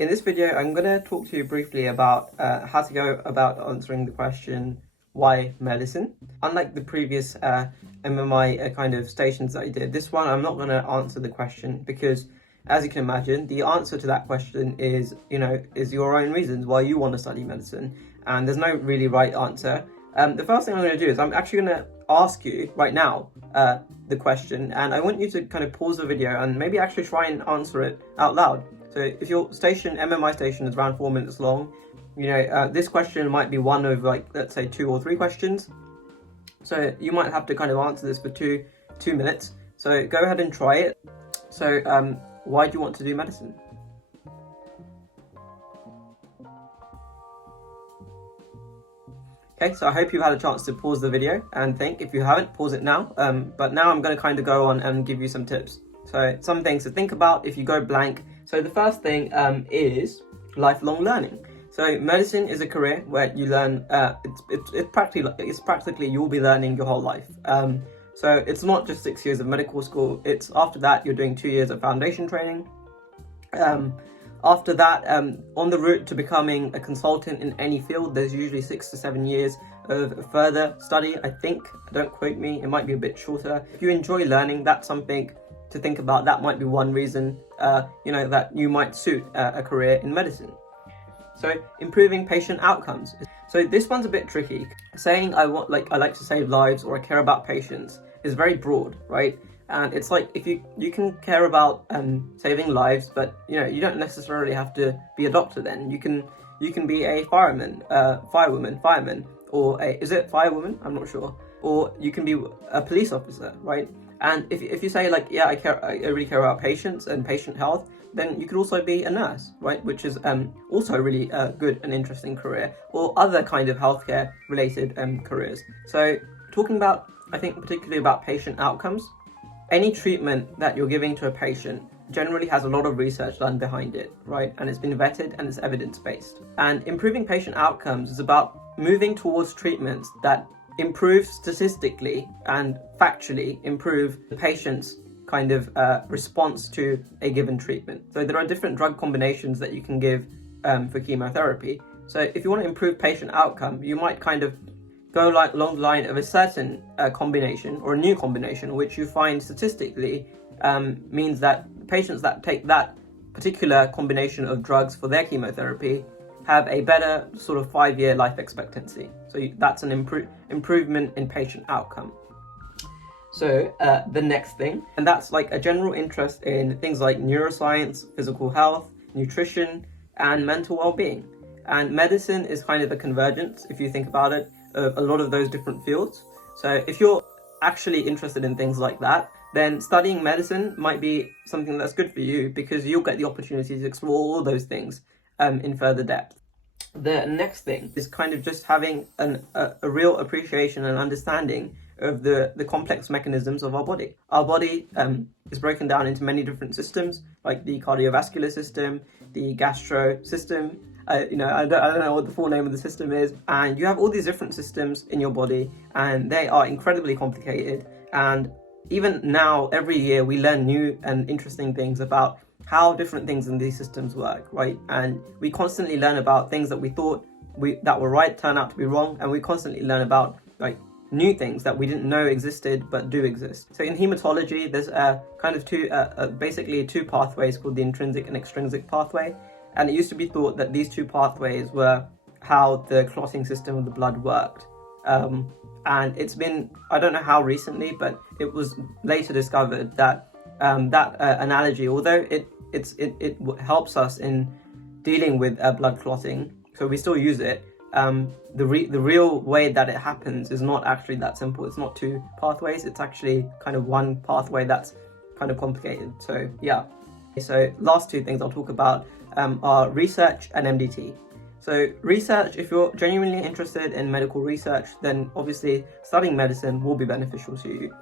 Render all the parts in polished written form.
In this video, I'm going to talk to you briefly about how to go about answering the question, why medicine? Unlike the previous MMI kind of stations that I did, this one I'm not going to answer the question because, as you can imagine, the answer to that question is your own reasons why you want to study medicine, and there's no really right answer. The first thing I'm going to do is I'm actually going to ask you right now the question, and I want you to kind of pause the video and maybe actually try and answer it out loud. So if your station, MMI station, is around 4 minutes long, this question might be one of, like, let's say 2 or 3 questions. So you might have to kind of answer this for two minutes. So go ahead and try it. So why do you want to do medicine? Okay, so I hope you've had a chance to pause the video and think. If you haven't, pause it now. But now I'm going to kind of go on and give you some tips. So some things to think about if you go blank. So the first thing is lifelong learning. So medicine is a career where you learn. It's practically you'll be learning your whole life. So it's not just 6 years of medical school. It's after that you're doing 2 years of foundation training. After that, on the route to becoming a consultant in any field, there's usually 6 to 7 years of further study. I think. Don't quote me. It might be a bit shorter. If you enjoy learning, that's something to think about. That might be one reason that you might suit a career in medicine. So improving patient outcomes. So this one's a bit tricky. Saying I like to save lives or I care about patients is very broad, right? And it's like, if you can care about saving lives, but you don't necessarily have to be a doctor. Then you can be a fireman, fireman, or is it firewoman? I'm not sure. Or you can be a police officer, right? And if you say, like, yeah, I really care about patients and patient health, then you could also be a nurse, right? Which is also a really good and interesting career, or other kind of healthcare related careers. So talking about, I think particularly about patient outcomes, any treatment that you're giving to a patient generally has a lot of research done behind it, right? And it's been vetted and it's evidence-based. And improving patient outcomes is about moving towards treatments that improve statistically and factually improve the patient's kind of response to a given treatment. So there are different drug combinations that you can give for chemotherapy. So if you want to improve patient outcome, you might kind of go along the line of a certain combination or a new combination, which you find statistically means that patients that take that particular combination of drugs for their chemotherapy have a better sort of 5-year life expectancy. So that's an improvement in patient outcome. So the next thing, and that's like a general interest in things like neuroscience, physical health, nutrition, and mental well-being. And medicine is kind of a convergence, if you think about it, of a lot of those different fields. So if you're actually interested in things like that, then studying medicine might be something that's good for you, because you'll get the opportunity to explore all those things in further depth. The next thing is kind of just having a real appreciation and understanding of the complex mechanisms of our body. Our body is broken down into many different systems, like the cardiovascular system, the gastro system. I don't know what the full name of the system is, and you have all these different systems in your body, and they are incredibly complicated. And even now, every year, we learn new and interesting things about how different things in these systems work, right? And we constantly learn about things that we thought that were right turn out to be wrong, and we constantly learn about like new things that we didn't know existed but do exist. So in hematology, there's kind of basically two pathways called the intrinsic and extrinsic pathway. And it used to be thought that these two pathways were how the clotting system of the blood worked. And it's been, I don't know how recently, but it was later discovered that that analogy, although it helps us in dealing with blood clotting, so we still use it, the real way that it happens is not actually that simple. It's not two pathways, it's actually kind of one pathway that's kind of complicated. So yeah. So last two things I'll talk about are research and MDT. So research, if you're genuinely interested in medical research, then obviously studying medicine will be beneficial to you.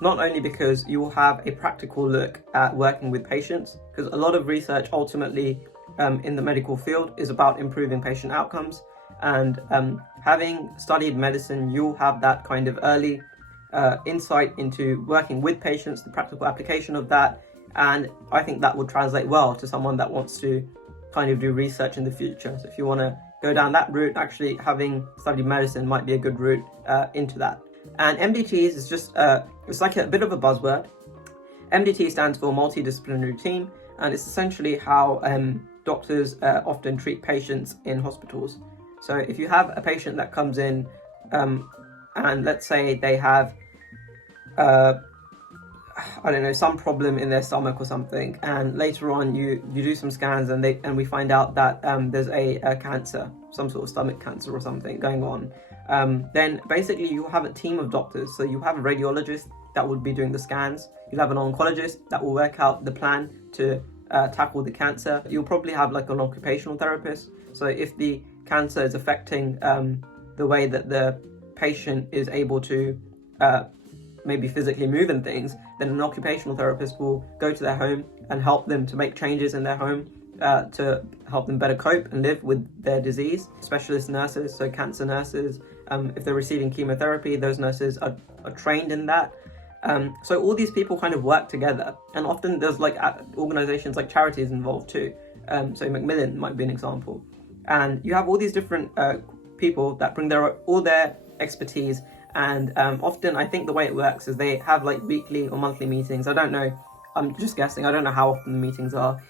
Not only because you will have a practical look at working with patients, because a lot of research ultimately in the medical field is about improving patient outcomes, and having studied medicine, you'll have that kind of early insight into working with patients, the practical application of that, and I think that would translate well to someone that wants to kind of do research in the future. So if you want to go down that route, actually having studied medicine might be a good route into that. And MDTs is just, it's like a bit of a buzzword. MDT stands for multidisciplinary team, and it's essentially how doctors often treat patients in hospitals. So if you have a patient that comes in and let's say they have I don't know, some problem in their stomach or something, and later on you do some scans and we find out that there's a cancer, some sort of stomach cancer or something going on, then basically you have a team of doctors. So you have a radiologist that would be doing the scans, you'll have an oncologist that will work out the plan to tackle the cancer. You'll probably have like an occupational therapist, so if the cancer is affecting the way that the patient is able to maybe physically move and things, then an occupational therapist will go to their home and help them to make changes in their home to help them better cope and live with their disease. Specialist nurses, so cancer nurses, if they're receiving chemotherapy, those nurses are trained in that. So all these people kind of work together, and often there's like organizations like charities involved too. So Macmillan might be an example. And you have all these different people that bring all their expertise. And often I think the way it works is they have like weekly or monthly meetings. I don't know, I'm just guessing. I don't know how often the meetings are,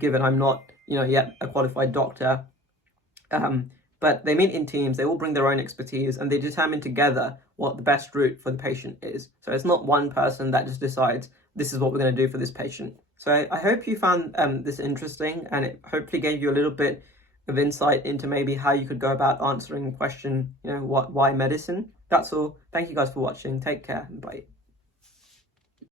given I'm not, yet a qualified doctor. But they meet in teams, they all bring their own expertise, and they determine together what the best route for the patient is. So it's not one person that just decides, this is what we're going to do for this patient. So I hope you found this interesting, and it hopefully gave you a little bit of insight into maybe how you could go about answering the question, why medicine? That's all. Thank you guys for watching. Take care and bye.